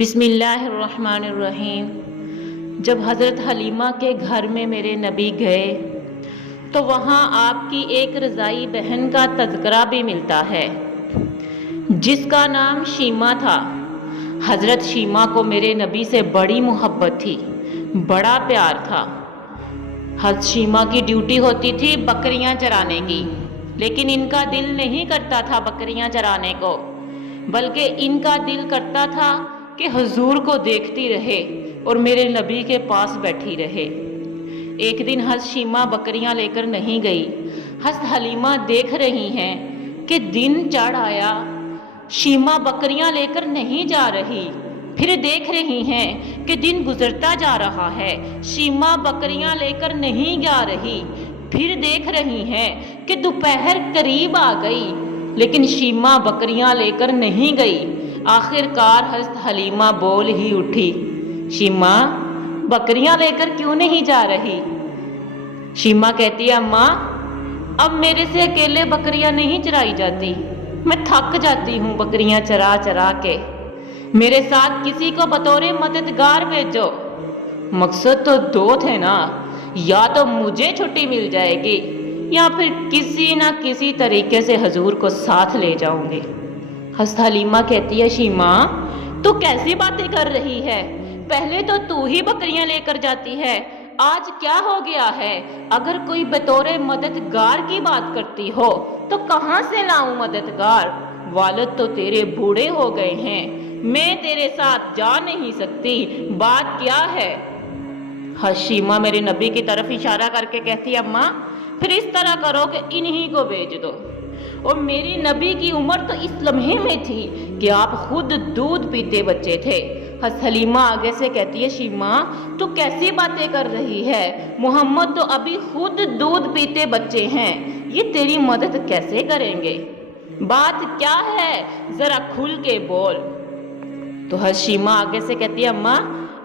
بسم اللہ الرحمن الرحیم۔ جب حضرت حلیمہ کے گھر میں میرے نبی گئے تو وہاں آپ کی ایک رضائی بہن کا تذکرہ بھی ملتا ہے جس کا نام شیمہ تھا۔ حضرت شیمہ کو میرے نبی سے بڑی محبت تھی، بڑا پیار تھا۔ حضرت شیمہ کی ڈیوٹی ہوتی تھی بکریاں چرانے کی، لیکن ان کا دل نہیں کرتا تھا بکریاں چرانے کو، بلکہ ان کا دل کرتا تھا کہ حضور کو دیکھتی رہے اور میرے نبی کے پاس بیٹھی رہے۔ ایک دن حضرت شیمہ بکریاں لے کر نہیں گئی۔ حضرت حلیمہ دیکھ رہی ہیں کہ دن چڑھ آیا، شیمہ بکریاں لے کر نہیں جا رہی۔ پھر دیکھ رہی ہیں کہ دن گزرتا جا رہا ہے، شیمہ بکریاں لے کر نہیں جا رہی۔ پھر دیکھ رہی ہیں کہ دوپہر قریب آ گئی، لیکن شیمہ بکریاں لے کر نہیں گئی۔ آخر کار حضرت حلیمہ بول ہی اٹھی، شیمہ بکریاں لے کر کیوں نہیں جا رہی؟ شیمہ کہتی ہے، اماں اب میرے سے اکیلے بکریاں نہیں چرائی جاتی، میں تھک جاتی ہوں بکریاں چرا چرا کے، میرے ساتھ کسی کو بطور مددگار بھیجو۔ مقصد تو دو تھے نا، یا تو مجھے چھٹی مل جائے گی یا پھر کسی نہ کسی طریقے سے حضور کو ساتھ لے جاؤں گی۔ حضرت حلیمہ کہتی ہے، شیمہ تو کیسی باتیں کر رہی ہے؟ پہلے تو ہی بکریاں لے کر جاتی ہے، آج کیا ہو گیا ہے؟ اگر کوئی بطور مددگار کی بات کرتی ہو تو کہاں سے لاؤں مددگار؟ والد تو تیرے بوڑھے ہو گئے ہیں، میں تیرے ساتھ جا نہیں سکتی، بات کیا ہے؟ شیمہ میرے نبی کی طرف اشارہ کر کے کہتی ہے، اماں پھر اس طرح کرو کہ انہی کو بھیج دو۔ اور میری نبی کی عمر تو اس لمحے میں تھی کہ آپ خود دودھ پیتے بچے تھے۔ حضرت حلیمہ آگے سے کہتی ہے، شیمہ تو کیسی باتیں کر رہی ہے؟ محمد تو ابھی خود دودھ پیتے بچے ہیں، یہ تیری مدد کیسے کریں گے؟ بات کیا ہے؟ ذرا کھل کے بول۔ تو حضرت شیمہ آگے سے کہتی ہے، اماں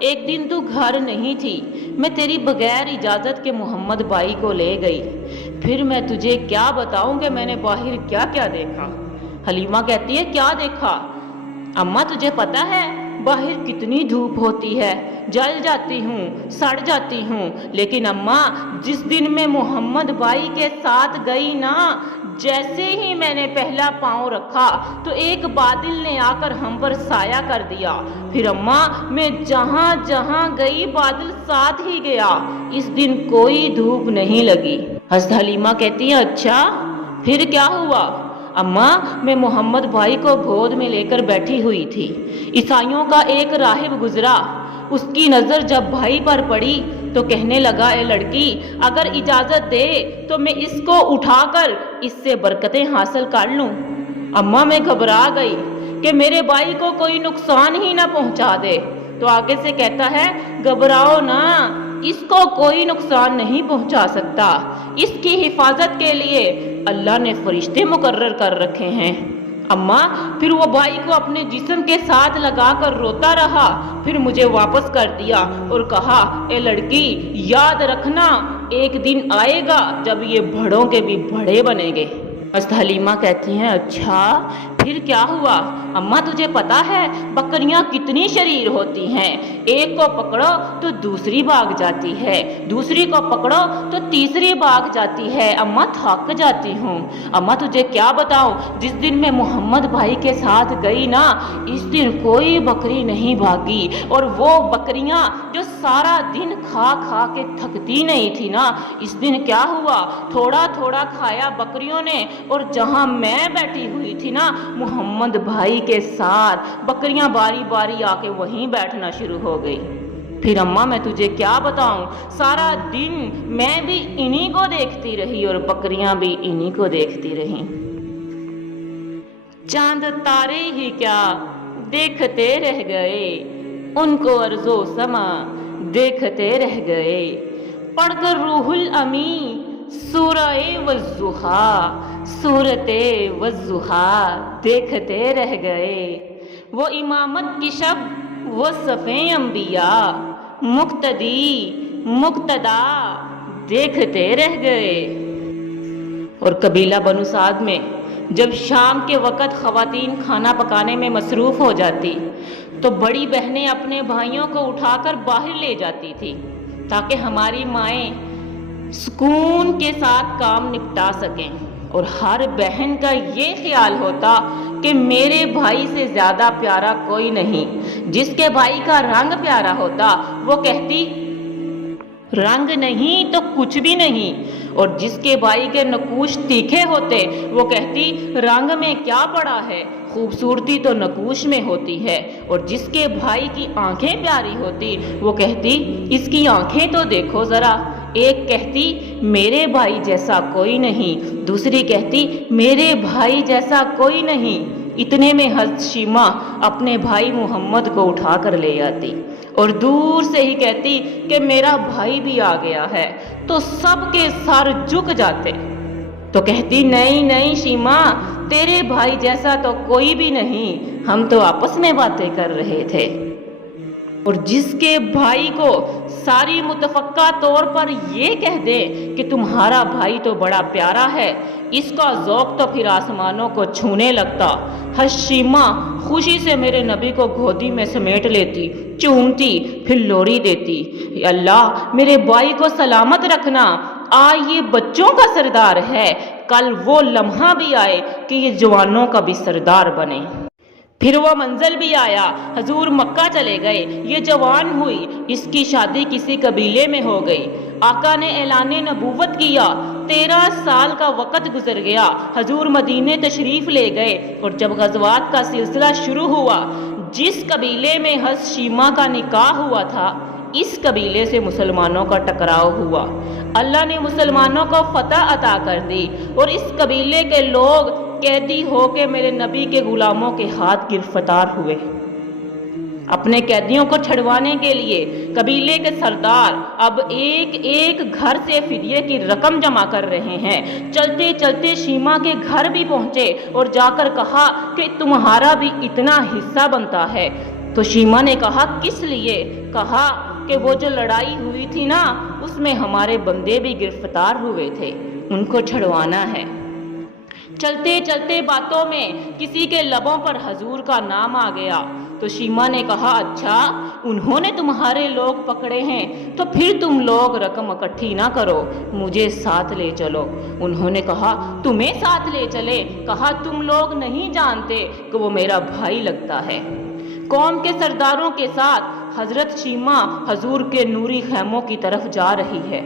ایک دن تو گھر نہیں تھی، میں تیری بغیر اجازت کے محمد بھائی کو لے گئی، پھر میں تجھے کیا بتاؤں کہ میں نے باہر کیا کیا دیکھا۔ حلیمہ کہتی ہے، کیا دیکھا؟ اماں تجھے پتا ہے باہر کتنی دھوپ ہوتی ہے، جل جاتی ہوں، سڑ جاتی ہوں، لیکن اماں جس دن میں محمد بھائی کے ساتھ گئی نا، جیسے ہی میں نے پہلا پاؤں رکھا تو ایک بادل نے آ کر ہم پر سایہ کر دیا، پھر اماں میں جہاں جہاں گئی بادل ساتھ ہی گیا، اس دن کوئی دھوپ نہیں لگی۔ حضرت حلیمہ کہتی ہے، اچھا پھر کیا ہوا؟ اماں میں محمد بھائی کو گود میں لے کر بیٹھی ہوئی تھی، عیسائیوں کا ایک راہب گزرا، اس کی نظر جب بھائی پر پڑی تو کہنے لگا، اے لڑکی اگر اجازت دے تو میں اس کو اٹھا کر اس سے برکتیں حاصل کر لوں۔ اماں میں گھبرا گئی کہ میرے بھائی کو کوئی نقصان ہی نہ پہنچا دے، تو آگے سے کہتا ہے، گھبراؤ نہ، اس کو کوئی نقصان نہیں پہنچا سکتا، اس کی حفاظت کے لیے اللہ نے فرشتے مقرر کر رکھے ہیں۔ اماں پھر وہ بھائی کو اپنے جسم کے ساتھ لگا کر روتا رہا، پھر مجھے واپس کر دیا اور کہا، اے لڑکی یاد رکھنا ایک دن آئے گا جب یہ بڑوں کے بھی بڑے بنیں گے۔ حضرت حلیمہ کہتی ہیں، اچھا پھر کیا ہوا؟ اماں تجھے پتا ہے بکریاں کتنی شریر ہوتی ہیں، ایک کو پکڑو تو دوسری بھاگ جاتی ہے، دوسری کو پکڑو تو تیسری بھاگ جاتی ہے، اماں تھک جاتی ہوں۔ اماں تجھے کیا بتاؤں، جس دن میں محمد بھائی کے ساتھ گئی نا، اس دن کوئی بکری نہیں بھاگی، اور وہ بکریاں جو سارا دن کھا کھا کے تھکتی نہیں تھی نا، اس دن کیا ہوا، تھوڑا تھوڑا کھایا بکریوں نے، اور جہاں میں بیٹھی ہوئی تھی نا محمد بھائی کے ساتھ، بکریاں باری باری آ کے وہیں بیٹھنا شروع ہو گئی۔ پھر اماں میں تجھے کیا بتاؤں، سارا دن میں بھی انہی کو دیکھتی رہی اور بکریاں بھی انہی کو دیکھتی رہیں۔ چاند تارے ہی کیا دیکھتے رہ گئے، ان کو ارض و سما دیکھتے رہ گئے، پڑھ کر روح الامین سورہ والضحیٰ، سورۃ والضحیٰ دیکھتے رہ گئے، وہ امامت کی شب وہ صفیں انبیاء، مقتدی مقتدا دیکھتے رہ گئے۔ اور قبیلہ بنو سعد میں جب شام کے وقت خواتین کھانا پکانے میں مصروف ہو جاتی تو بڑی بہنیں اپنے بھائیوں کو اٹھا کر باہر لے جاتی تھی تاکہ ہماری مائیں سکون کے ساتھ کام نپٹا سکیں، اور ہر بہن کا یہ خیال ہوتا کہ میرے بھائی سے زیادہ پیارا کوئی نہیں۔ جس کے بھائی کا رنگ پیارا ہوتا وہ کہتی رنگ نہیں تو کچھ بھی نہیں، اور جس کے بھائی کے نقوش تیکھے ہوتے وہ کہتی رنگ میں کیا پڑا ہے، خوبصورتی تو نقوش میں ہوتی ہے، اور جس کے بھائی کی آنکھیں پیاری ہوتی وہ کہتی اس کی آنکھیں تو دیکھو ذرا۔ ایک کہتی میرے بھائی جیسا کوئی نہیں، دوسری کہتی میرے بھائی جیسا کوئی نہیں۔ اتنے میں حضرت شیمہ اپنے بھائی محمد کو اٹھا کر لے آتی اور دور سے ہی کہتی کہ میرا بھائی بھی آ گیا ہے، تو سب کے سر جھک جاتے۔ تو کہتی نہیں نہیں شیمہ، تیرے بھائی جیسا تو کوئی بھی نہیں، ہم تو آپس میں باتیں کر رہے تھے۔ اور جس کے بھائی کو ساری متفقہ طور پر یہ کہہ دے کہ تمہارا بھائی تو بڑا پیارا ہے، اس کا ذوق تو پھر آسمانوں کو چھونے لگتا۔ حشیمہ خوشی سے میرے نبی کو گودی میں سمیٹ لیتی، چومتی، پھر لوری دیتی، اللہ میرے بھائی کو سلامت رکھنا، آج یہ بچوں کا سردار ہے، کل وہ لمحہ بھی آئے کہ یہ جوانوں کا بھی سردار بنے۔ پھر وہ منزل بھی آیا، حضور مکہ چلے گئے، یہ جوان ہوئی، اس کی شادی کسی قبیلے میں ہو گئی، آقا نے اعلان نبوت کیا، 13 سال کا وقت گزر گیا، حضور مدینے تشریف لے گئے، اور جب غزوات کا سلسلہ شروع ہوا، جس قبیلے میں حضرت شیمہ کا نکاح ہوا تھا اس قبیلے سے مسلمانوں کا ٹکراؤ ہوا، اللہ نے مسلمانوں کو فتح عطا کر دی، اور اس قبیلے کے لوگ قیدی ہو کے میرے نبی کے غلاموں کے ہاتھ گرفتار ہوئے۔ اپنے قیدیوں کو چھڑوانے کے لیے قبیلے کے سردار اب ایک ایک گھر سے فدیے کی رقم جمع کر رہے ہیں۔ چلتے چلتے شیمہ کے گھر بھی پہنچے اور جا کر کہا کہ تمہارا بھی اتنا حصہ بنتا ہے۔ تو شیمہ نے کہا کس لیے؟ کہا کہ وہ جو لڑائی ہوئی تھی نا، اس میں ہمارے بندے بھی گرفتار ہوئے تھے، ان کو چھڑوانا ہے۔ چلتے چلتے باتوں میں کسی کے لبوں پر حضور کا نام آ گیا، تو شیمہ نے کہا اچھا انہوں نے تمہارے لوگ پکڑے ہیں، تو پھر تم لوگ رقم اکٹھی نہ کرو، مجھے ساتھ لے چلو۔ انہوں نے کہا تمہیں ساتھ لے چلے؟ کہا تم لوگ نہیں جانتے کہ وہ میرا بھائی لگتا ہے۔ قوم کے سرداروں کے ساتھ حضرت شیمہ حضور کے نوری خیموں کی طرف جا رہی ہے،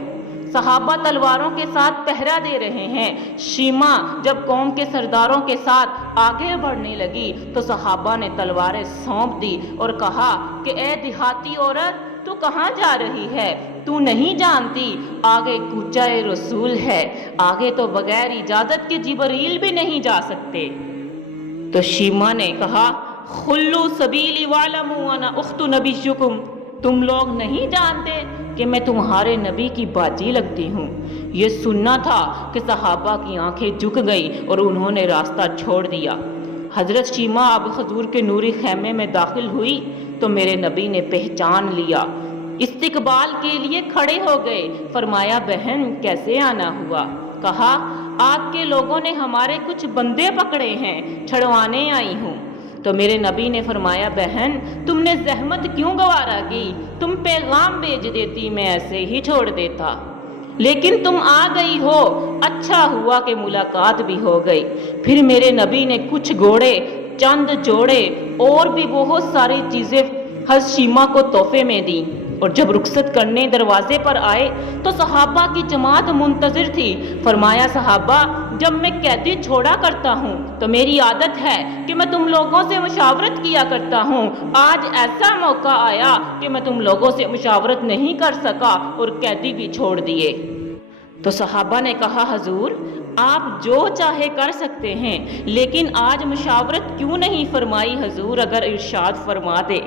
صحابہ تلواروں کے ساتھ پہرا دے رہے ہیں۔ شیمہ جب قوم کے سرداروں کے ساتھ آگے بڑھنے لگی تو صحابہ نے تلواریں سونپ دی اور کہا کہ اے دیہاتی عورت، تو کہاں جا رہی ہے؟ تو نہیں جانتی آگے کوچہ رسول ہے، آگے تو بغیر اجازت کے جبریل بھی نہیں جا سکتے۔ تو شیمہ نے کہا خلو سبیلی وعلموا انا اخت نبیکم، تم لوگ نہیں جانتے کہ میں تمہارے نبی کی باجی لگتی ہوں۔ یہ سننا تھا کہ صحابہ کی آنکھیں جھک گئی اور انہوں نے راستہ چھوڑ دیا۔ حضرت شیمہ اب حضور کے نوری خیمے میں داخل ہوئی تو میرے نبی نے پہچان لیا، استقبال کے لیے کھڑے ہو گئے۔ فرمایا بہن کیسے آنا ہوا؟ کہا آپ کے لوگوں نے ہمارے کچھ بندے پکڑے ہیں، چھڑوانے آئی ہوں۔ تو میرے نبی نے فرمایا بہن تم نے زحمت کیوں گوارا کی؟ تم پیغام بھیج دیتی، میں ایسے ہی چھوڑ دیتا، لیکن تم آ گئی ہو، اچھا ہوا کہ ملاقات بھی ہو گئی۔ پھر میرے نبی نے کچھ گھوڑے، چند جوڑے اور بھی بہت ساری چیزیں حضرت شیمہ کو تحفے میں دیں، اور جب رخصت کرنے دروازے پر آئے تو صحابہ کی جماعت منتظر تھی۔ فرمایا صحابہ جب میں قیدی چھوڑا کرتا ہوں تو میری عادت ہے کہ میں تم لوگوں سے مشاورت کیا کرتا ہوں، آج ایسا موقع آیا کہ میں تم لوگوں سے مشاورت نہیں کر سکا اور قیدی بھی چھوڑ دیے۔ تو صحابہ نے کہا حضور آپ جو چاہے کر سکتے ہیں، لیکن آج مشاورت کیوں نہیں فرمائی حضور، اگر ارشاد فرما دے۔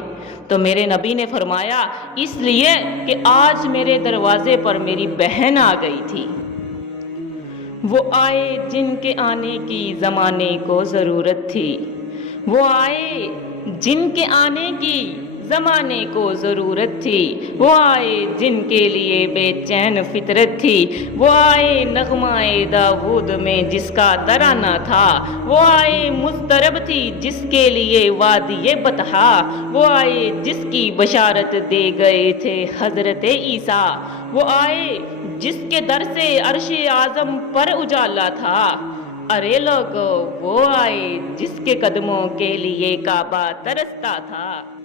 تو میرے نبی نے فرمایا اس لیے کہ آج میرے دروازے پر میری بہن آ گئی تھی، وہ آئے جن کے آنے کی زمانے کو ضرورت تھی، وہ آئے جن کے آنے کی زمانے کو ضرورت تھی، وہ آئے جن کے لیے بے چین فطرت تھی، وہ آئے نغمۂ داود میں جس کا ترانہ تھا، وہ آئے مضطرب تھی جس کے لیے وادی بطحا، وہ آئے جس کی بشارت دے گئے تھے حضرت عیسیٰ، وہ آئے جس کے در سے عرش اعظم پر اجالا تھا، ارے لوگو وہ آئے جس کے قدموں کے لیے کعبہ ترستا تھا۔